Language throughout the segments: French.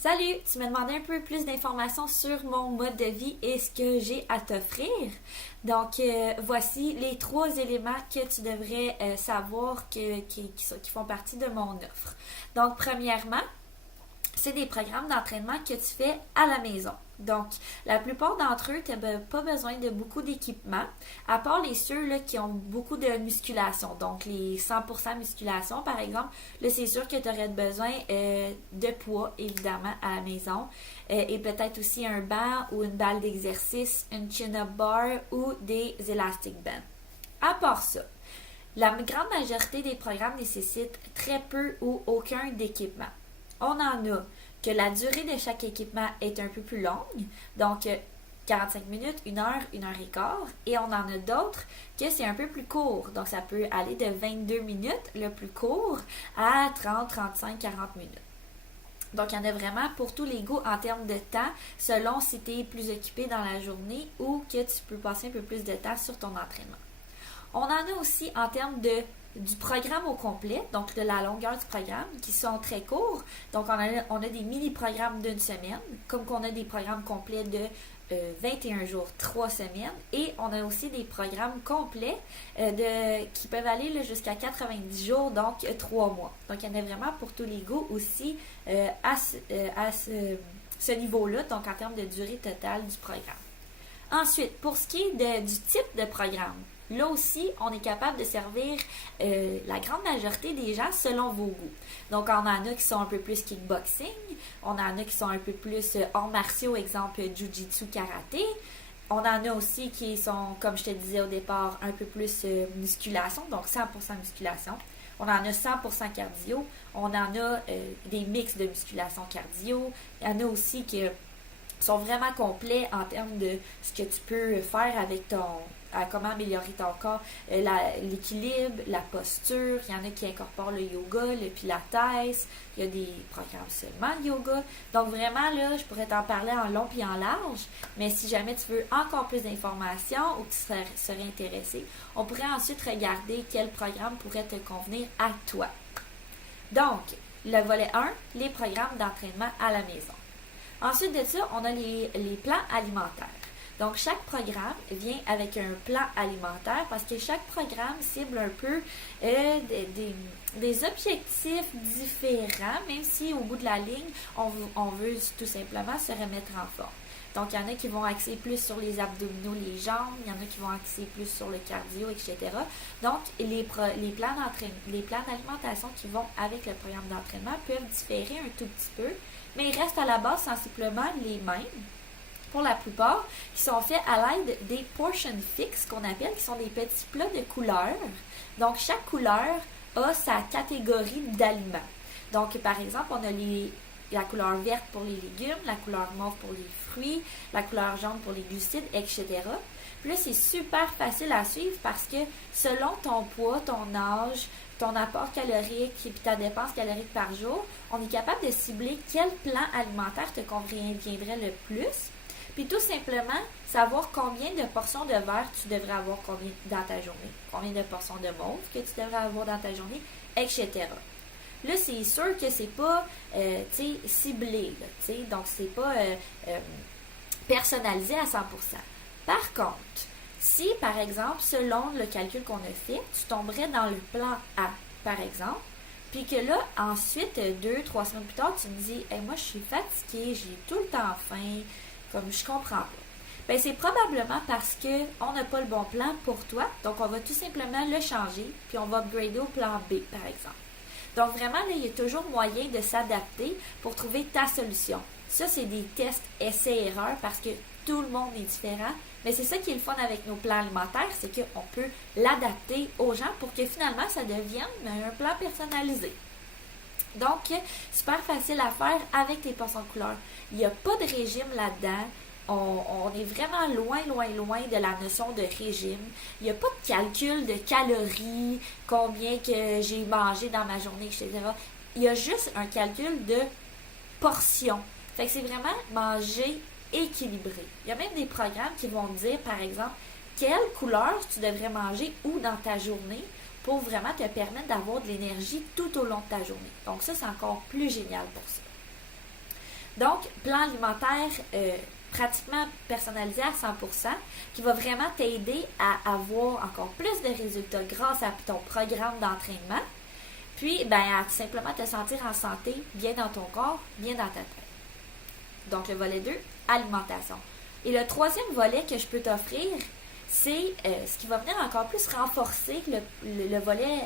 Salut, tu m'as demandé un peu plus d'informations sur mon mode de vie et ce que j'ai à t'offrir. Donc, voici les trois éléments que tu devrais savoir qui font partie de mon offre. Donc, premièrement, c'est des programmes d'entraînement que tu fais à la maison. Donc, la plupart d'entre eux, tu n'as pas besoin de beaucoup d'équipement, à part les ceux là, qui ont beaucoup de musculation. Donc, les 100% musculation, par exemple, là, c'est sûr que tu aurais besoin de poids, évidemment, à la maison. Et peut-être aussi un banc ou une balle d'exercice, une chin-up bar ou des elastic bands. À part ça, la grande majorité des programmes nécessitent très peu ou aucun d'équipement. On en a que la durée de chaque équipement est un peu plus longue, donc 45 minutes, 1 heure et quart, et on en a d'autres que c'est un peu plus court, donc ça peut aller de 22 minutes le plus court à 30, 35, 40 minutes. Donc, il y en a vraiment pour tous les goûts en termes de temps, selon si tu es plus occupé dans la journée ou que tu peux passer un peu plus de temps sur ton entraînement. On en a aussi en termes du programme au complet, donc de la longueur du programme, qui sont très courts. Donc, on a des mini-programmes d'une semaine, comme qu'on a des programmes complets de 21 jours, 3 semaines. Et on a aussi des programmes complets qui peuvent aller là, jusqu'à 90 jours, donc 3 mois. Donc, il y en a vraiment pour tous les goûts aussi à ce niveau-là, donc en termes de durée totale du programme. Ensuite, pour ce qui est du type de programme, là aussi, on est capable de servir la grande majorité des gens selon vos goûts. Donc, on en a qui sont un peu plus kickboxing, on en a qui sont un peu plus arts martiaux, exemple jiu-jitsu, karaté. On en a aussi qui sont, comme je te disais au départ, un peu plus musculation, donc 100% musculation. On en a 100% cardio. On en a des mix de musculation cardio. Il y en a aussi qui sont vraiment complets en termes de ce que tu peux faire avec comment améliorer ton corps, l'équilibre, la posture. Il y en a qui incorporent le yoga, le pilates. Il y a des programmes seulement de yoga. Donc vraiment, là, je pourrais t'en parler en long et en large. Mais si jamais tu veux encore plus d'informations ou que tu serais intéressé, on pourrait ensuite regarder quel programme pourrait te convenir à toi. Donc, le volet 1, les programmes d'entraînement à la maison. Ensuite de ça, on a les plans alimentaires. Donc, chaque programme vient avec un plan alimentaire parce que chaque programme cible un peu des objectifs différents, même si au bout de la ligne, on veut tout simplement se remettre en forme. Donc, il y en a qui vont axer plus sur les abdominaux, les jambes, il y en a qui vont axer plus sur le cardio, etc. Donc, les plans d'alimentation qui vont avec le programme d'entraînement peuvent différer un tout petit peu, mais ils restent à la base sensiblement les mêmes pour la plupart, qui sont faits à l'aide des portion fixes qu'on appelle, qui sont des petits plats de couleurs. Donc, chaque couleur a sa catégorie d'aliments. Donc, par exemple, on a la couleur verte pour les légumes, la couleur mauve pour les fruits, la couleur jaune pour les glucides, etc. Puis là, c'est super facile à suivre parce que selon ton poids, ton âge, ton apport calorique et puis ta dépense calorique par jour, on est capable de cibler quel plan alimentaire te conviendrait le plus. Puis tout simplement, savoir combien de portions de verre tu devrais avoir dans ta journée, combien de portions de mauve que tu devrais avoir dans ta journée, etc. Là, c'est sûr que c'est pas ciblé, là, donc c'est pas personnalisé à 100%. Par contre, si, par exemple, selon le calcul qu'on a fait, tu tomberais dans le plan A, par exemple, puis que là, ensuite, 2-3 semaines plus tard, tu me dis hey, « moi, je suis fatiguée, j'ai tout le temps faim, comme je comprends pas. » Bien, c'est probablement parce qu'on n'a pas le bon plan pour toi, donc on va tout simplement le changer, puis on va upgrader au plan B, par exemple. Donc, vraiment, là, il y a toujours moyen de s'adapter pour trouver ta solution. Ça, c'est des tests essais-erreurs parce que tout le monde est différent. Mais c'est ça qui est le fun avec nos plans alimentaires, c'est qu'on peut l'adapter aux gens pour que finalement, ça devienne un plan personnalisé. Donc, super facile à faire avec tes portions de couleurs. Il n'y a pas de régime là-dedans. On est vraiment loin de la notion de régime. Il n'y a pas de calcul de calories, combien que j'ai mangé dans ma journée, etc. Il y a juste un calcul de portions. Fait que c'est vraiment manger équilibré. Il y a même des programmes qui vont dire, par exemple, quelle couleur tu devrais manger où dans ta journée pour vraiment te permettre d'avoir de l'énergie tout au long de ta journée. Donc ça, c'est encore plus génial pour ça. Donc, plan alimentaire pratiquement personnalisé à 100%, qui va vraiment t'aider à avoir encore plus de résultats grâce à ton programme d'entraînement. Puis, à tout simplement te sentir en santé, bien dans ton corps, bien dans ta tête. Donc, le volet 2, alimentation. Et le troisième volet que je peux t'offrir, c'est ce qui va venir encore plus renforcer le volet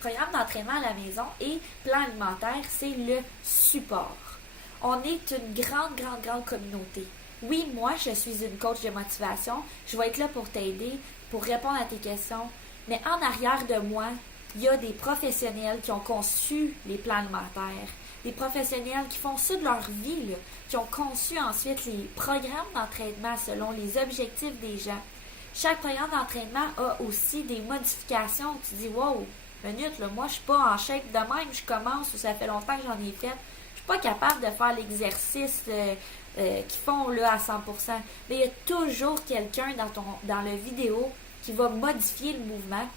programme d'entraînement à la maison et plan alimentaire, c'est le support. On est une grande communauté. Oui, moi, je suis une coach de motivation. Je vais être là pour t'aider, pour répondre à tes questions. Mais en arrière de moi, il y a des professionnels qui ont conçu les plans alimentaires. Des professionnels qui font ça de leur vie, là, qui ont conçu ensuite les programmes d'entraînement selon les objectifs des gens. Chaque programme d'entraînement a aussi des modifications. Tu dis, wow, minute, là, moi, je suis pas en shape de même, je commence ou ça fait longtemps que j'en ai fait. Je suis pas capable de faire l'exercice qu'ils font là, à 100%. Mais il y a toujours quelqu'un dans la vidéo qui va modifier le mouvement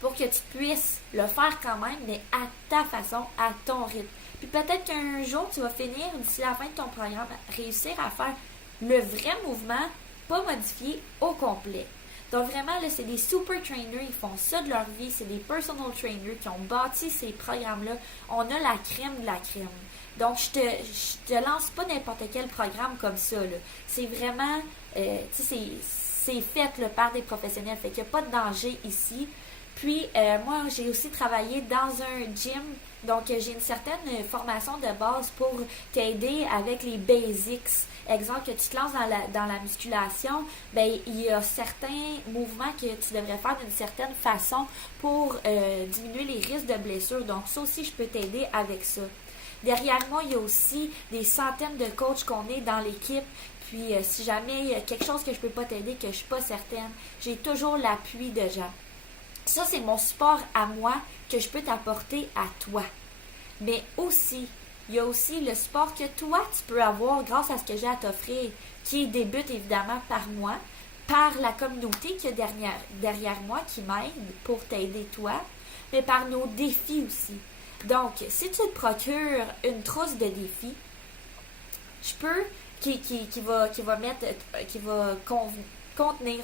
pour que tu puisses le faire quand même, mais à ta façon, à ton rythme. Puis peut-être qu'un jour, tu vas finir, d'ici la fin de ton programme, réussir à faire le vrai mouvement, pas modifié, au complet. Donc vraiment, là, c'est des super trainers, ils font ça de leur vie, c'est des personal trainers qui ont bâti ces programmes-là. On a la crème de la crème. Donc, je te lance pas n'importe quel programme comme ça, là. C'est vraiment, tu sais, c'est fait là, par des professionnels, fait qu'il n'y a pas de danger ici. Puis, moi, j'ai aussi travaillé dans un gym, donc j'ai une certaine formation de base pour t'aider avec les basics. Exemple, que tu te lances dans la musculation, il y a certains mouvements que tu devrais faire d'une certaine façon pour diminuer les risques de blessures. Donc, ça aussi, je peux t'aider avec ça. Derrière moi, il y a aussi des centaines de coachs qu'on est dans l'équipe. Puis, si jamais il y a quelque chose que je ne peux pas t'aider, que je ne suis pas certaine, j'ai toujours l'appui de gens. Ça, c'est mon support à moi que je peux t'apporter à toi. Mais aussi, il y a aussi le support que toi, tu peux avoir grâce à ce que j'ai à t'offrir, qui débute évidemment par moi, par la communauté qui est derrière moi, qui m'aide pour t'aider toi, mais par nos défis aussi. Donc, si tu te procures une trousse de défis, je peux, qui va contenir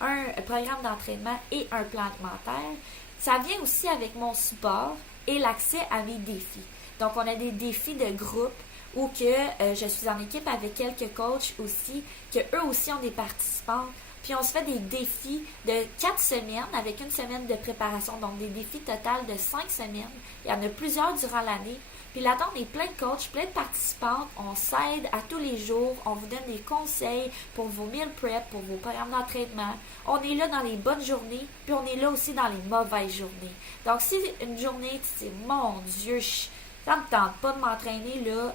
un programme d'entraînement et un plan alimentaire. Ça vient aussi avec mon support et l'accès à mes défis. Donc, on a des défis de groupe où que je suis en équipe avec quelques coachs aussi, que eux aussi ont des participants. Puis, on se fait des défis de 4 semaines avec une semaine de préparation. Donc, des défis total de 5 semaines. Il y en a plusieurs durant l'année. Puis là-dedans, on est plein de coachs, plein de participantes. On s'aide à tous les jours. On vous donne des conseils pour vos meal prep, pour vos programmes d'entraînement. On est là dans les bonnes journées, puis on est là aussi dans les mauvaises journées. Donc, si une journée, tu te dis, mon Dieu, ça me tente pas de m'entraîner, là,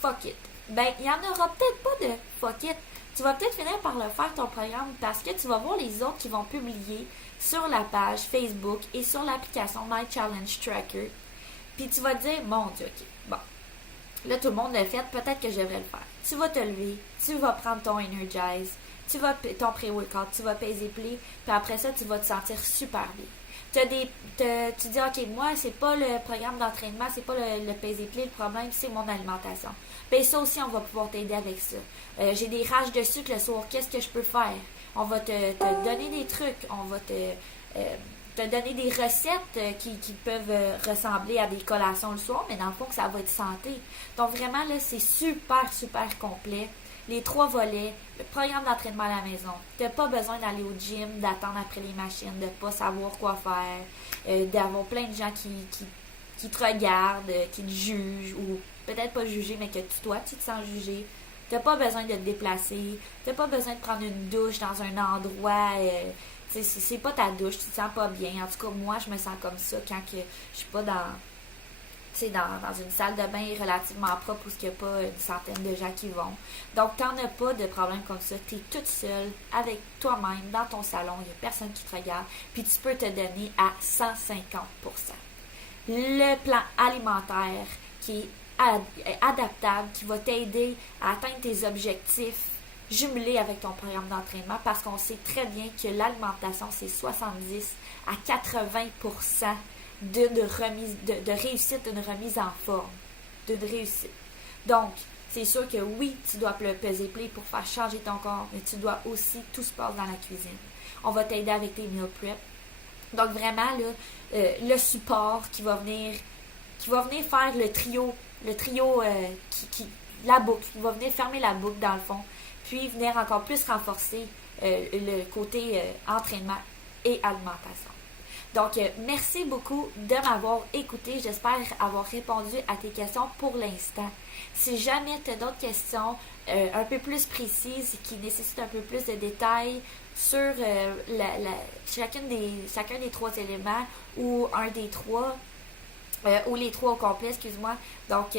fuck it. Il n'y en aura peut-être pas de fuck it. Tu vas peut-être finir par le faire, ton programme, parce que tu vas voir les autres qui vont publier sur la page Facebook et sur l'application My Challenge Tracker. Puis tu vas te dire, mon Dieu, ok, bon, là tout le monde l'a fait, peut-être que je devrais le faire. Tu vas te lever, tu vas prendre ton Energize, ton pré-workout, tu vas peser play, puis après ça, tu vas te sentir super bien. Tu dis, ok, moi, c'est pas le programme d'entraînement, c'est pas le peser play, le problème, c'est mon alimentation. Bien, ça aussi, on va pouvoir t'aider avec ça. J'ai des rages de sucre le soir, qu'est-ce que je peux faire? On va te donner des trucs, on va te donner des recettes qui peuvent ressembler à des collations le soir, mais dans le fond, que ça va être santé. Donc, vraiment, là, c'est super, super complet. Les 3 volets, le programme d'entraînement à la maison. Tu n'as pas besoin d'aller au gym, d'attendre après les machines, de ne pas savoir quoi faire, d'avoir plein de gens qui te regardent, qui te jugent, ou peut-être pas juger, mais que toi, tu te sens jugé. Tu n'as pas besoin de te déplacer. Tu n'as pas besoin de prendre une douche dans un endroit... c'est pas ta douche, tu te sens pas bien. En tout cas, moi, je me sens comme ça quand que je suis pas dans une salle de bain relativement propre où il n'y a pas une centaine de gens qui vont. Donc, tu n'en as pas de problème comme ça. Tu es toute seule avec toi-même dans ton salon. Il n'y a personne qui te regarde. Puis, tu peux te donner à 150%. Le plan alimentaire qui est adaptable, qui va t'aider à atteindre tes objectifs jumelé avec ton programme d'entraînement parce qu'on sait très bien que l'alimentation, c'est 70 à 80% de réussite d'une remise en forme. d'une réussite. Donc, c'est sûr que oui, tu dois peser play pour faire changer ton corps, mais tu dois aussi, tout se passe dans la cuisine. On va t'aider avec tes meal prep. Donc vraiment, là, le support qui va venir faire le trio la boucle, il va venir fermer la boucle dans le fond, puis venir encore plus renforcer le côté entraînement et alimentation. Donc, merci beaucoup de m'avoir écouté. J'espère avoir répondu à tes questions pour l'instant. Si jamais tu as d'autres questions un peu plus précises qui nécessitent un peu plus de détails sur chacun des 3 éléments ou un des 3, ou les 3 au complet, excuse-moi. Donc,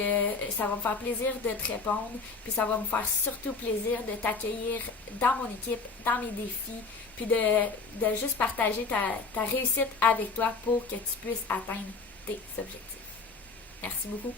ça va me faire plaisir de te répondre, puis ça va me faire surtout plaisir de t'accueillir dans mon équipe, dans mes défis, puis de juste partager ta réussite avec toi pour que tu puisses atteindre tes objectifs. Merci beaucoup.